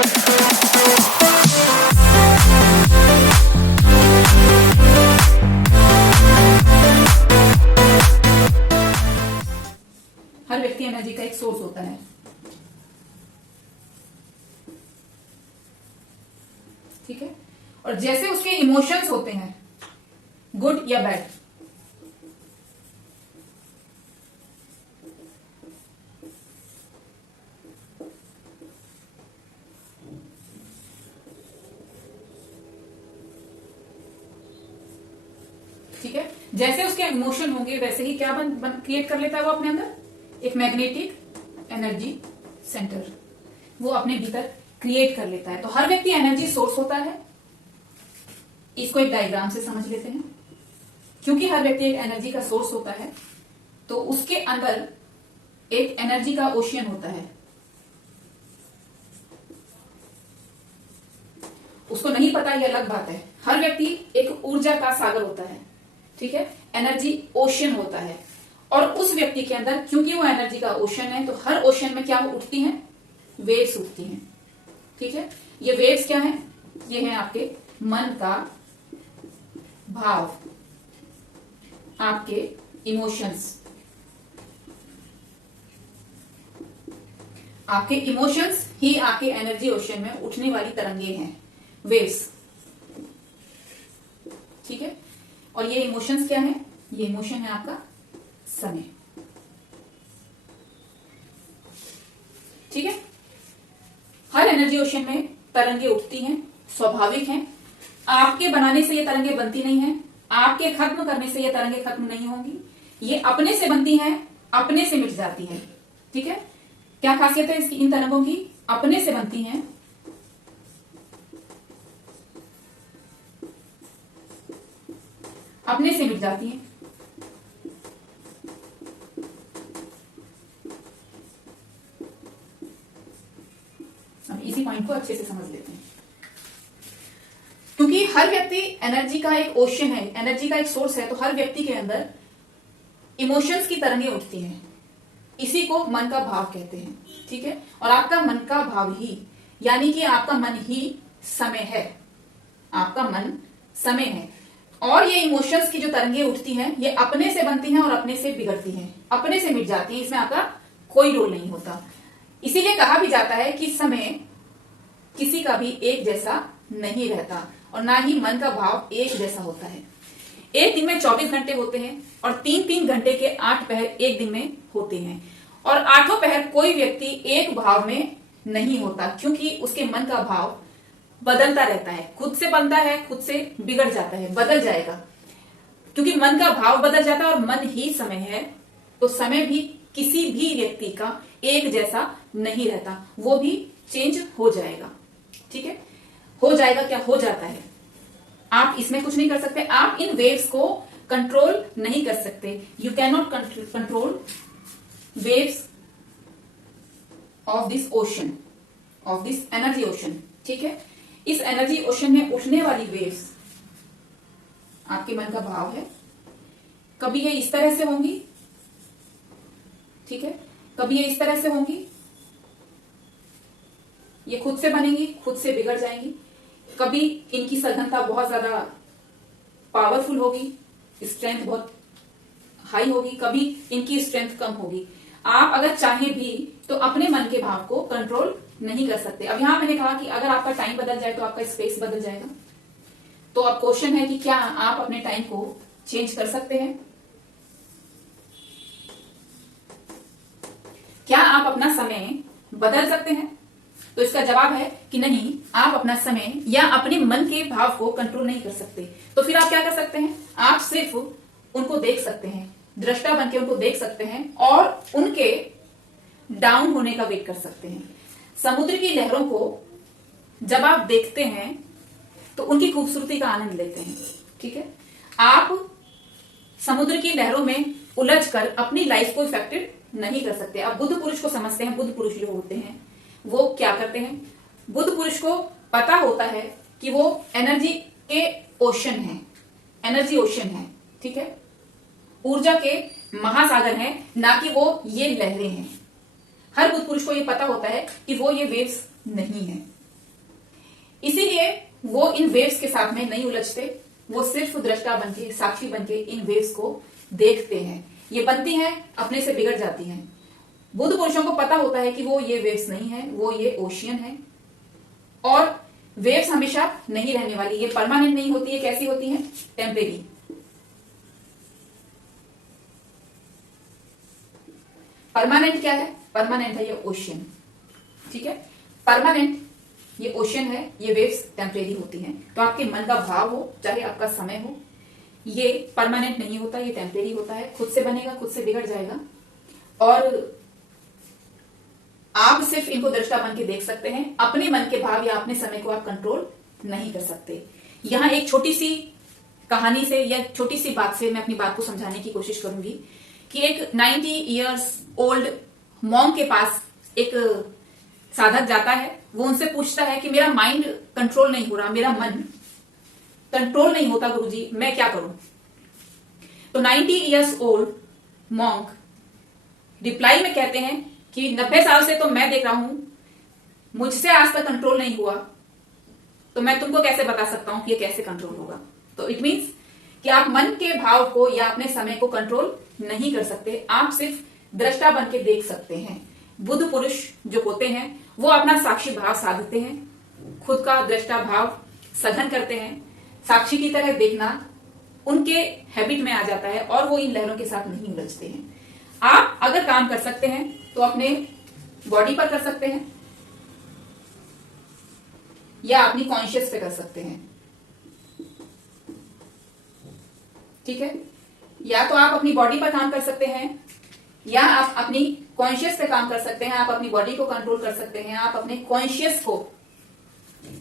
हर व्यक्ति एनर्जी का एक सोर्स होता है, ठीक है। और जैसे उसके इमोशंस होते हैं, गुड या बैड, ठीक है, जैसे उसके इमोशन होंगे वैसे ही क्या क्रिएट कर लेता है वो अपने अंदर, एक मैग्नेटिक एनर्जी सेंटर वो अपने भीतर क्रिएट कर लेता है। तो हर व्यक्ति एनर्जी सोर्स होता है। इसको एक डायग्राम से समझ लेते हैं। क्योंकि हर व्यक्ति एक एनर्जी का सोर्स होता है तो उसके अंदर एक एनर्जी का ओशियन होता है। उसको नहीं पता ये अलग बात है। हर व्यक्ति एक ऊर्जा का सागर होता है, ठीक है, एनर्जी ओशियन होता है। और उस व्यक्ति के अंदर क्योंकि वो एनर्जी का ओशन है तो हर ओशन में क्या उठती हैं, वेव्स उठती हैं, ठीक है। ये वेव्स क्या है, ये है आपके मन का भाव, आपके इमोशंस, आपके इमोशंस ही आपके एनर्जी ओशन में उठने वाली तरंगे हैं, वेव्स, ठीक है। और ये इमोशंस क्या है, ये इमोशन है आपका समय, ठीक है। हर एनर्जी ओशन में तरंगे उठती हैं, स्वाभाविक हैं। आपके बनाने से ये तरंगे बनती नहीं हैं, आपके खत्म करने से ये तरंगे खत्म नहीं होंगी। ये अपने से बनती हैं, अपने से मिट जाती हैं, ठीक है। क्या खासियत है इसकी, इन तरंगों की, अपने से बनती हैं, अपने से मिट जाती हैं। अब इसी पॉइंट को अच्छे से समझ लेते हैं। क्योंकि हर व्यक्ति एनर्जी का एक ओशन है, एनर्जी का एक सोर्स है, तो हर व्यक्ति के अंदर इमोशंस की तरंगें उठती हैं। इसी को मन का भाव कहते हैं, ठीक है। और आपका मन का भाव ही, यानी कि आपका मन ही समय है, आपका मन समय है। और ये इमोशंस की जो तरंगें उठती हैं ये अपने से बनती हैं और अपने से बिगड़ती हैं, अपने से मिट जाती हैं, इसमें आपका कोई रोल नहीं होता। इसीलिए कहा भी जाता है कि समय किसी का भी एक जैसा नहीं रहता और ना ही मन का भाव एक जैसा होता है। एक दिन में 24 घंटे होते हैं और 3-3 घंटे के 8 पहर एक दिन में होते हैं। और 8 पहर कोई व्यक्ति एक भाव में नहीं होता, क्योंकि उसके मन का भाव बदलता रहता है, खुद से बनता है, खुद से बिगड़ जाता है, बदल जाएगा। क्योंकि मन का भाव बदल जाता है और मन ही समय है, तो समय भी किसी भी व्यक्ति का एक जैसा नहीं रहता, वो भी चेंज हो जाएगा, ठीक है। हो जाएगा क्या, हो जाता है। आप इसमें कुछ नहीं कर सकते, आप इन वेव्स को कंट्रोल नहीं कर सकते। You can not control waves of this ocean, of this energy ocean, ठीक है। इस एनर्जी ओशन में उठने वाली वेव्स आपके मन का भाव है। कभी ये इस तरह से होंगी, ठीक है, कभी ये इस तरह से होंगी, ये खुद से बनेंगी, खुद से बिगड़ जाएंगी। कभी इनकी सघनता बहुत ज्यादा पावरफुल होगी, स्ट्रेंथ बहुत हाई होगी, कभी इनकी स्ट्रेंथ कम होगी। आप अगर चाहें भी तो अपने मन के भाव को कंट्रोल नहीं कर सकते। अब यहां मैंने कहा कि अगर आपका टाइम बदल जाए तो आपका स्पेस बदल जाएगा। तो अब क्वेश्चन है कि क्या आप अपने टाइम को चेंज कर सकते हैं? क्या आप अपना समय बदल सकते हैं? तो इसका जवाब है कि नहीं, आप अपना समय या अपने मन के भाव को कंट्रोल नहीं कर सकते। तो फिर आप क्या कर सकते हैं? आप सिर्फ उनको देख सकते हैं, दृष्टा बनके उनको देख सकते हैं और उनके डाउन होने का वेट कर सकते हैं। समुद्र की लहरों को जब आप देखते हैं तो उनकी खूबसूरती का आनंद लेते हैं, ठीक है। आप समुद्र की लहरों में उलझकर अपनी लाइफ को इफेक्टेड नहीं कर सकते। आप बुद्ध पुरुष को समझते हैं। बुद्ध पुरुष जो होते हैं वो क्या करते हैं? बुद्ध पुरुष को पता होता है कि वो एनर्जी के ओशन है, एनर्जी ओशन है, ठीक है, ऊर्जा के महासागर हैं, ना कि वो ये लहरें हैं। हर बुद्ध पुरुष को ये पता होता है कि वो ये वेव्स नहीं है, वो इन वेव्स के साथ में नहीं उलझते, वो सिर्फ दृष्टा बनके, साक्षी बनके इन वेव्स को देखते हैं। ये बनती हैं, अपने से बिगड़ जाती हैं। बुद्ध पुरुषों को पता होता है कि वो ये वेव्स नहीं है, वो ये ओशियन है, और वेव्स हमेशा नहीं रहने वाली, ये परमानेंट नहीं होती है। कैसी होती है? टेम्परेरी। परमानेंट क्या है? परमानेंट है ये ओशियन, ठीक है। परमानेंट ये ओशियन है, ये वेव्स टेम्परेरी होती हैं। तो आपके मन का भाव हो, चाहे आपका समय हो, ये परमानेंट नहीं होता, ये टेम्परेरी होता है। खुद से बनेगा, खुद से बिगड़ जाएगा, और आप सिर्फ इनको दृष्टा बन के देख सकते हैं। अपने मन के भाव या अपने समय को आप कंट्रोल नहीं कर सकते। यहां एक छोटी सी कहानी से या छोटी सी बात से मैं अपनी बात को समझाने की कोशिश करूंगी कि एक 90 इयर्स ओल्ड मॉन्क के पास एक साधक जाता है। वो उनसे पूछता है कि मेरा माइंड कंट्रोल नहीं हो रहा, मेरा मन कंट्रोल नहीं होता गुरुजी, मैं क्या करूं? तो 90 इयर्स ओल्ड मॉन्क रिप्लाई में कहते हैं कि 90 साल से तो मैं देख रहा हूं, मुझसे आज तक कंट्रोल नहीं हुआ, तो मैं तुमको कैसे बता सकता हूं कि ये कैसे कंट्रोल होगा। तो इट मीन्स कि आप मन के भाव को या अपने समय को कंट्रोल नहीं कर सकते, आप सिर्फ दृष्टा बन के देख सकते हैं। बुद्ध पुरुष जो होते हैं वो अपना साक्षी भाव साधते हैं, खुद का दृष्टा भाव सघन करते हैं। साक्षी की तरह देखना उनके हैबिट में आ जाता है और वो इन लहरों के साथ नहीं उलझते हैं। आप अगर काम कर सकते हैं तो अपने बॉडी पर कर सकते हैं या अपनी कॉन्शियस पे कर सकते हैं, ठीक है। या तो आप अपनी बॉडी पर काम कर सकते हैं या आप अपनी कॉन्शियस पे काम कर सकते हैं। आप अपनी बॉडी को कंट्रोल कर सकते हैं, आप अपने कॉन्शियस को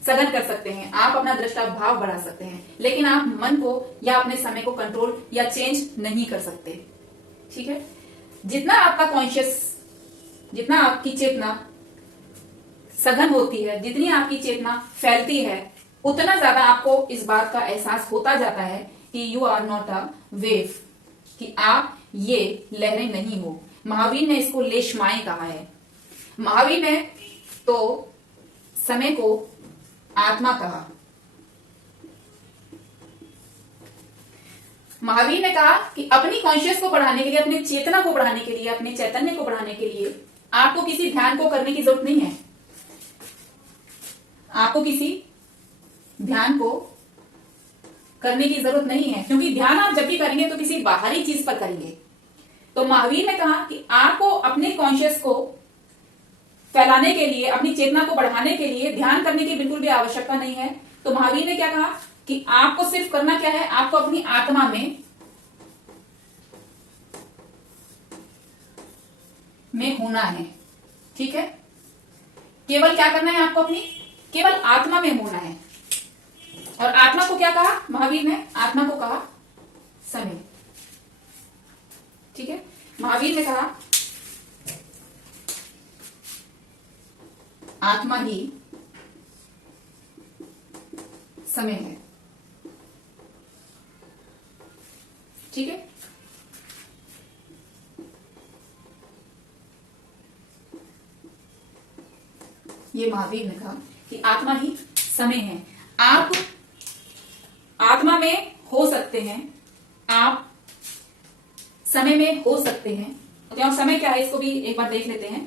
सघन कर सकते हैं, आप अपना दृष्टा भाव बढ़ा सकते हैं, लेकिन आप मन को या अपने समय को कंट्रोल या चेंज नहीं कर सकते, ठीक है। जितना आपका कॉन्शियस, जितना आपकी चेतना सघन होती है, जितनी आपकी चेतना फैलती है, उतना ज्यादा आपको इस बात का एहसास होता जाता है कि you are not a wave, कि आप ये लहरें नहीं हो। महावीर ने इसको लेशमाएं कहा है। महावीर ने तो समय को आत्मा कहा। महावीर ने कहा कि अपनी कॉन्शियस को बढ़ाने के लिए, अपनी चेतना को बढ़ाने के लिए, अपने चैतन्य को बढ़ाने के लिए आपको किसी ध्यान को करने की जरूरत नहीं है। आपको किसी ध्यान को करने की जरूरत नहीं है, क्योंकि ध्यान आप जब भी करेंगे तो किसी बाहरी चीज पर करेंगे। तो महावीर ने कहा कि आपको अपने कॉन्शियस को फैलाने के लिए, अपनी चेतना को बढ़ाने के लिए ध्यान करने की बिल्कुल भी आवश्यकता नहीं है। तो महावीर ने क्या कहा कि आपको सिर्फ करना क्या है, आपको अपनी आत्मा में होना है, ठीक है। केवल क्या करना है आपको? अपनी केवल आत्मा में होना है। और आत्मा को क्या कहा महावीर ने? आत्मा को कहा समय, ठीक है। महावीर ने कहा आत्मा ही समय है, ठीक है। ये महावीर ने कहा कि आत्मा ही समय है। आप आत्मा में हो सकते हैं, आप समय में हो सकते हैं। तो समय क्या है इसको भी एक बार देख लेते हैं।